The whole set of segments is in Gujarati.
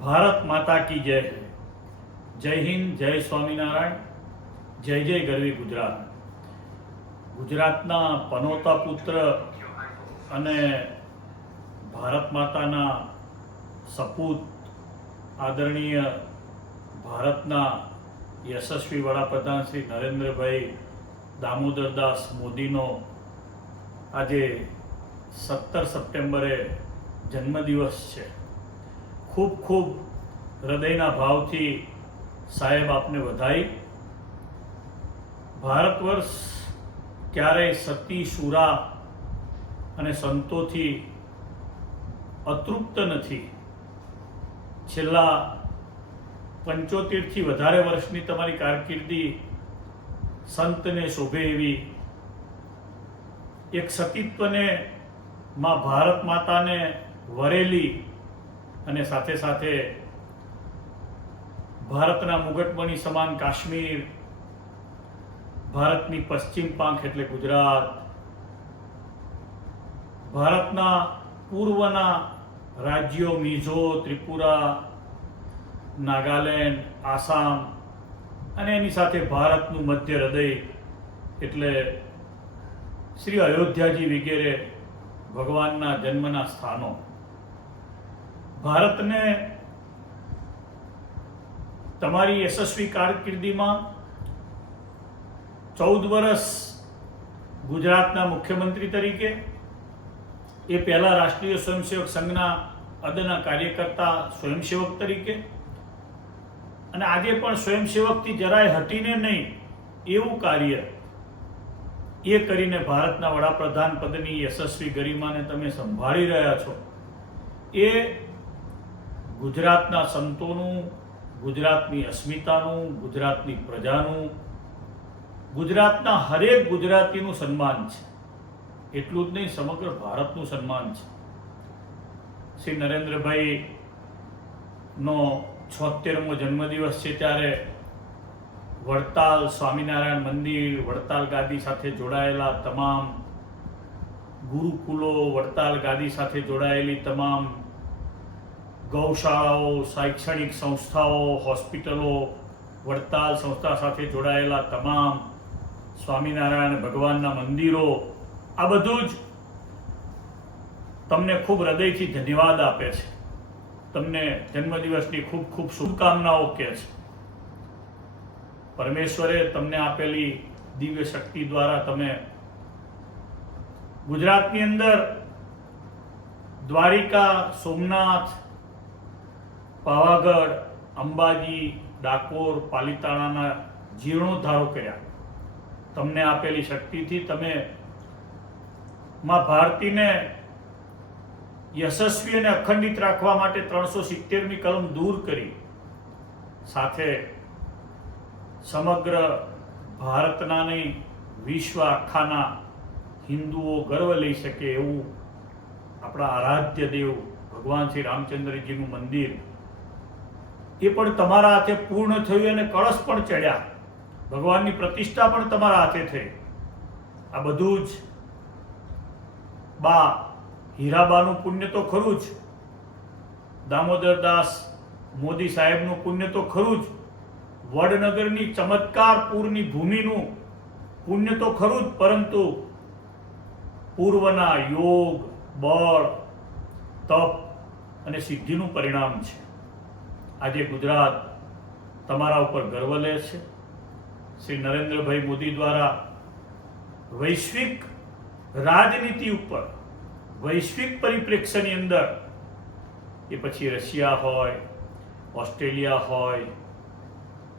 ભારત માતા કી જય. જય હિન્દ, જય સ્વામિનારાયણ, જય જય ગરવી ગુજરાત. ગુજરાતના પનોતા પુત્ર અને ભારત માતાના સપૂત આદરણીય ભારતના યશસ્વી વડાપ્રધાન શ્રી નરેન્દ્રભાઈ દામોદરદાસ મોદીનો આજે 17 સપ્ટેમ્બરે જન્મદિવસ છે. ખૂબ ખૂબ હૃદયના ભાવથી સાહેબ આપને વધાઈ. ભારત વર્ષ ક્યારેય સતી શુરા અને સંતોથી અતૃપ્ત નથી. છેલ્લા 75થી વધારે વર્ષની તમારી કારકિર્દી સંતને શોભે એવી, એક સતીત્વને માં ભારત માતાને વરેલી અને સાથે સાથે ભારતના મુગટમણી સમાન કાશ્મીર, ભારતની પશ્ચિમ પાંખ એટલે ગુજરાત, ભારતના પૂર્વના રાજ્યો મિઝો, ત્રિપુરા, નાગાલેન્ડ, આસામ અને એની સાથે ભારતનું મધ્ય હૃદય એટલે શ્રી અયોધ્યાજી વગેરે ભગવાનના જન્મના સ્થાનો. ભારતને તમારી યશસ્વી કારકિર્દીમાં 14 વર્ષ ગુજરાતના મુખ્યમંત્રી તરીકે, એ પહેલા રાષ્ટ્રીય સ્વયંસેવક સંઘના અદના કાર્યકર્તા સ્વયંસેવક તરીકે, અને આજે પણ સ્વયંસેવકથી જરાય હટીને નહીં એવું કાર્ય એ કરીને ભારતના વડાપ્રધાન પદની યશસ્વી ગરિમાને તમે સંભાળી રહ્યા છો. એ ગુજરાતના સંતોનું, ગુજરાતની અસ્મિતાનું, ગુજરાતની પ્રજાનું, ગુજરાતના હરેક ગુજરાતીનું સન્માન છે. એટલું જ નહીં, સમગ્ર ભારતનું સન્માન છે. શ્રી નરેન્દ્રભાઈનો 76મો જન્મદિવસ છે ત્યારે વડતાલ સ્વામિનારાયણ મંદિર, વડતાલ ગાદી સાથે જોડાયેલા તમામ ગુરુકુલો, વડતાલ ગાદી સાથે જોડાયેલી તમામ ગૌશાળાઓ, શૈક્ષણિક સંસ્થાઓ, હોસ્પિટલો, વડતાલ સંસ્થા સાથે જોડાયેલા તમામ સ્વામિનારાયણ ભગવાનના મંદિરો, આ બધું જ તમને ખૂબ હૃદયથી ધન્યવાદ આપે છે. તમને જન્મદિવસની ખૂબ ખૂબ શુભકામનાઓ કહે છે. પરમેશ્વરે તમને આપેલી દિવ્ય શક્તિ દ્વારા તમે ગુજરાતની અંદર દ્વારિકા, સોમનાથ, પાવાગઢ, અંબાજી, ડાકોર, પાલિતાણાના જીર્ણોદ્ધારો કર્યા. તમને આપેલી શક્તિથી તમે માં ભારતીને યશસ્વી અને અખંડિત રાખવા માટે 370મી કલમ દૂર કરી. સાથે સમગ્ર ભારતના નહીં, વિશ્વ આખાના હિન્દુઓ ગર્વ લઈ શકે એવું આપણા આરાધ્ય દેવ ભગવાન શ્રી રામચંદ્રજીનું મંદિર, એ પણ તમારા હાથે પૂર્ણ થયું અને કળશ પણ ચડ્યા. ભગવાનની પ્રતિષ્ઠા પણ તમારા હાથે થઈ. આ બધું જ બા હીરાબાનું પુણ્ય તો ખરું જ, દામોદરદાસ મોદી સાહેબનું પુણ્ય તો ખરું જ, વડનગરની ચમત્કારપુરની ભૂમિનું પુણ્ય તો ખરું જ, પરંતુ પૂર્વના યોગ, બળ, તપ અને સિદ્ધિનું પરિણામ છે. આજે ગુજરાત તમારા ઉપર ગર્વ લે છે. શ્રી નરેન્દ્રભાઈ મોદી દ્વારા વૈશ્વિક રાજનીતિ ઉપર, વૈશ્વિક પરિપ્રેક્ષ્યની અંદર, એ પછી રશિયા હોય, ઓસ્ટ્રેલિયા હોય,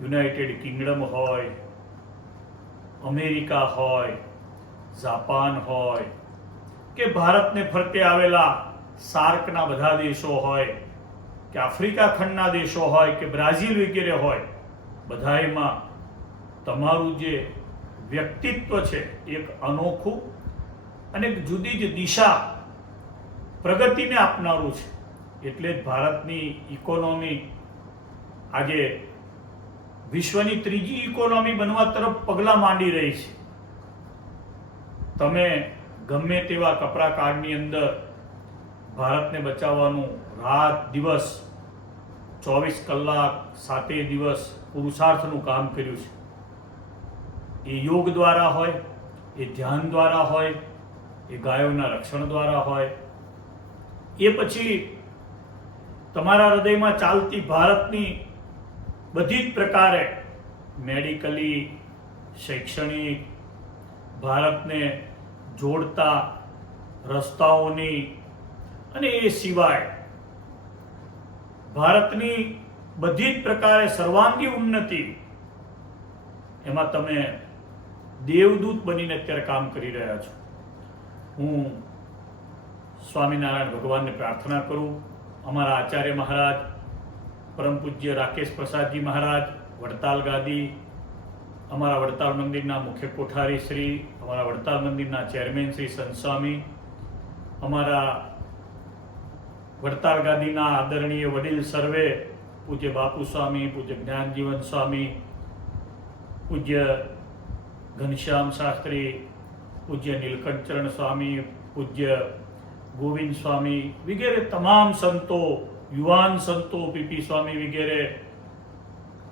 યુનાઇટેડ કિંગડમ હોય, અમેરિકા હોય, જાપાન હોય, કે ભારતને ફરતે આવેલા સાર્કના બધા દેશો હોય, કે આફ્રિકા ખંડના દેશો હોય, કે બ્રાઝિલ વગેરે હોય, બધાયમાં તમારું જે વ્યક્તિત્વ છે એક અનોખું અને જુદી જ દિશા પ્રગતિને આપનારું છે. એટલે જ ભારતની ઇકોનોમી આજે વિશ્વની 3જી ઇકોનોમી બનવા તરફ પગલાં માંડી રહી છે. તમે ગમે તેવા કપરા કાળની અંદર ભારતને બચાવવાનું રાત દિવસ 24 કલાક 7 દિવસ પુરુષાર્થનું કામ કર્યું છે. એ યોગ દ્વારા હોય, એ ધ્યાન દ્વારા હોય, એ ગાયોના રક્ષણ દ્વારા હોય, એ પછી તમારા હૃદયમાં ચાલતી ભારતની બધી જ પ્રકારે મેડિકલી, શૈક્ષણિક, ભારતને જોડતા રસ્તાઓની અને એ સિવાય ભારતની બધી જ પ્રકારે સર્વાંગી ઉન્નતિ, એમાં તમે દેવદૂત બનીને અત્યારે કામ કરી રહ્યા છો. હું સ્વામિનારાયણ ભગવાનને પ્રાર્થના કરું, અમારા આચાર્ય મહારાજ પરમ પૂજ્ય રાકેશ પ્રસાદજી મહારાજ વડતાલ ગાદી, અમારા વડતાલ મંદિરના મુખ્ય કોઠારી શ્રી, અમારા વડતાલ મંદિરના ચેરમેન શ્રી સંત સ્વામી, અમારા વડતાલ ગાદીના આદરણીય વડીલ સર્વે પૂજ્ય બાપુ સ્વામી, પૂજ્ય જ્ઞાનજીવન સ્વામી, પૂજ્ય ઘનશ્યામ શાસ્ત્રી, પૂજ્ય નીલકંઠચરણ સ્વામી, પૂજ્ય ગોવિંદ સ્વામી વગેરે તમામ સંતો, યુવાન સંતો, પીપી સ્વામી વગેરે,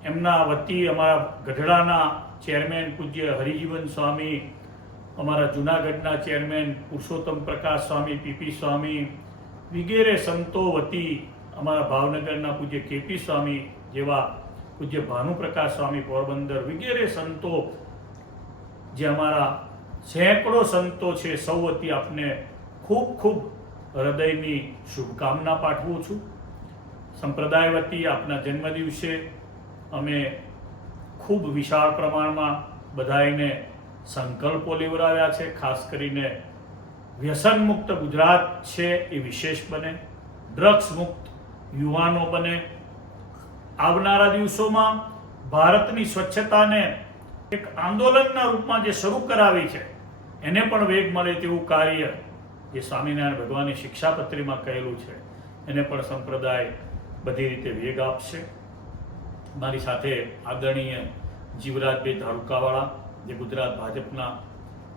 એમના વતી અમારા ગઢડાના ચેરમેન પૂજ્ય હરિજીવન સ્વામી, અમારા જૂનાગઢના ચેરમેન પુરુષોત્તમ પ્રકાશ સ્વામી, પીપી સ્વામી વગેરે સંતો વતી, અમારા ભાવનગરના પૂજ્ય કેપી સ્વામી જેવા, પૂજ્ય ભાનુપ્રકાશ સ્વામી પોરબંદર વગેરે સંતો, જે અમારા સેંકડો સંતો છે, સૌ વતી આપને ખૂબ ખૂબ હૃદયની શુભકામના પાઠવું છું. સંપ્રદાય વતી આપના જન્મદિવસે અમે ખૂબ વિશાળ પ્રમાણમાં બધાઈને સંકલ્પો લેવડાવ્યા છે. ખાસ કરીને વ્યસન મુક્ત ગુજરાત છે એ વિશેષ બને, ડ્રગ્સ મુક્ત યુવાનો બને. આવનારા દિવસોમાં ભારતની સ્વચ્છતાને એક આંદોલનના રૂપમાં જે શરૂ કરાવી છે, એને પણ વેગ મળે તેવું કાર્ય જે સ્વામિનારાયણ ભગવાનની શિક્ષાપત્રીમાં કહેલું છે, એને પણ સંપ્રદાય બધી રીતે વેગ આપશે. મારી સાથે આદરણીય જીવરાજભાઈ ધારુકાવાળા, જે ગુજરાત ભાજપના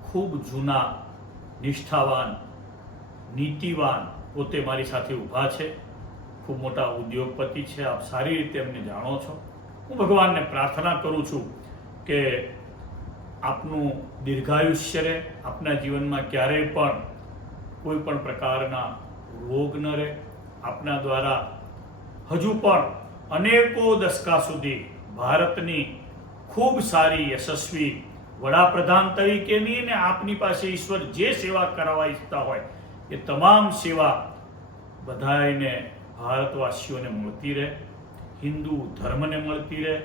ખૂબ જૂના, નિષ્ઠાવાન, નીતિવાન, પોતે મારી સાથે ઊભા છે. ખૂબ મોટા ઉદ્યોગપતિ છે, આપ સારી રીતે એમને જાણો છો. હું ભગવાનને પ્રાર્થના કરું છું કે આપનું દીર્ઘાયુષ્ય રહે, આપના જીવનમાં ક્યારેય પણ કોઈ પણ પ્રકારના રોગ ન રહે. આપના દ્વારા હજુ પણ અનેકો દશકા સુધી ભારતની ખૂબ સારી યશસ્વી વડાપ્રધાન તરીકેની ને આપની પાસે ઈશ્વર જે સેવા કરવા ઈચ્છતા હોય એ તમામ સેવા બધાને ભારતવાસીઓને મળતી રહે, હિન્દુ ધર્મને મળતી રહે,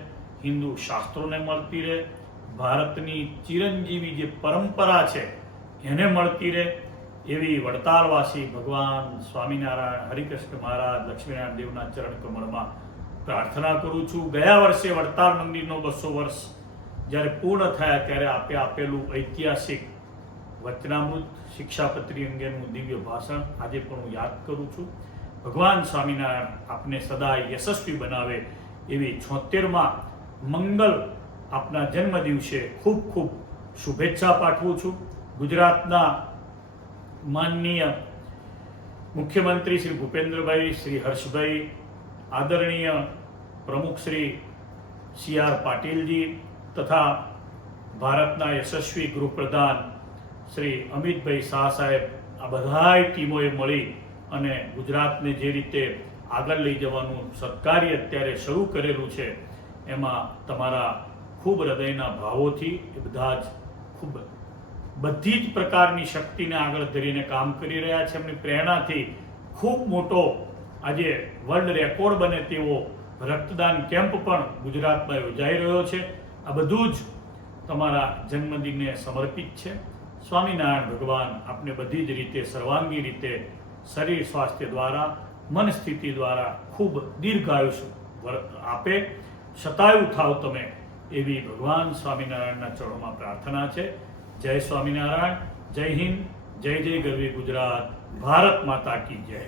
હિન્દુ શાસ્ત્રોને મળતી રહે, ભારતની ચિરંજીવી જે પરંપરા છે એને મળતી રહે, એવી વડતાલવાસી ભગવાન સ્વામિનારાયણ, હરિકૃષ્ણ મહારાજ, લક્ષ્મીનારાયણ દેવના ચરણ કમળમાં પ્રાર્થના કરું છું. ગયા વર્ષે વડતાલ મંદિરનો 200 વર્ષ જ્યારે પૂર્ણ થયા ત્યારે આપે આપેલું ઐતિહાસિક વચનામૃત શિક્ષાપત્રી અંગેનું દિવ્ય ભાષણ આજે પણ હું યાદ કરું છું. ભગવાન સ્વામિનારાયણ આપને સદા યશસ્વી બનાવે એવી 76મા મંગલ આપના જન્મ દિવસે ખૂબ ખૂબ શુભેચ્છા પાઠવું છું. ગુજરાતના માનનીય મુખ્યમંત્રી શ્રી ભૂપેન્દ્રભાઈ, શ્રી હર્ષભાઈ, આદરણીય પ્રમુખ શ્રી CR પાટીલજી તથા ભારતના યશસ્વી ગૃહપ્રધાન શ્રી અમિતભાઈ શાહ સાહેબ, આ બધાય ટીમોએ મળી અને ગુજરાતને જે રીતે આગળ લઈ જવાનું સત્કાર્ય અત્યારે શરૂ કરેલું છે, એમાં તમારા ખૂબ હૃદયના ભાવોથી એ બધા જ ખૂબ બધી જ પ્રકારની શક્તિને આગળ ધરીને કામ કરી રહ્યા છે. એમની પ્રેરણાથી ખૂબ મોટો આજે વર્લ્ડ રેકોર્ડ બને તેવો રક્તદાન કેમ્પ પણ ગુજરાતમાં યોજાઈ રહ્યો છે. આ બધું જ તમારા જન્મદિનને સમર્પિત છે. સ્વામિનારાયણ ભગવાન આપને બધી જ રીતે સર્વાંગી રીતે શરીર સ્વાસ્થ્ય દ્વારા, મન સ્થિતિ દ્વારા ખૂબ દીર્ઘાયુષ્ય આપે, શતાયુ થાવ તમે, એવી ભગવાન સ્વામિનારાયણના ચરણોમાં પ્રાર્થના છે. જય સ્વામિનારાયણ, જય હિન્દ, જય જય ગરવી ગુજરાત, ભારત માતા કી જય.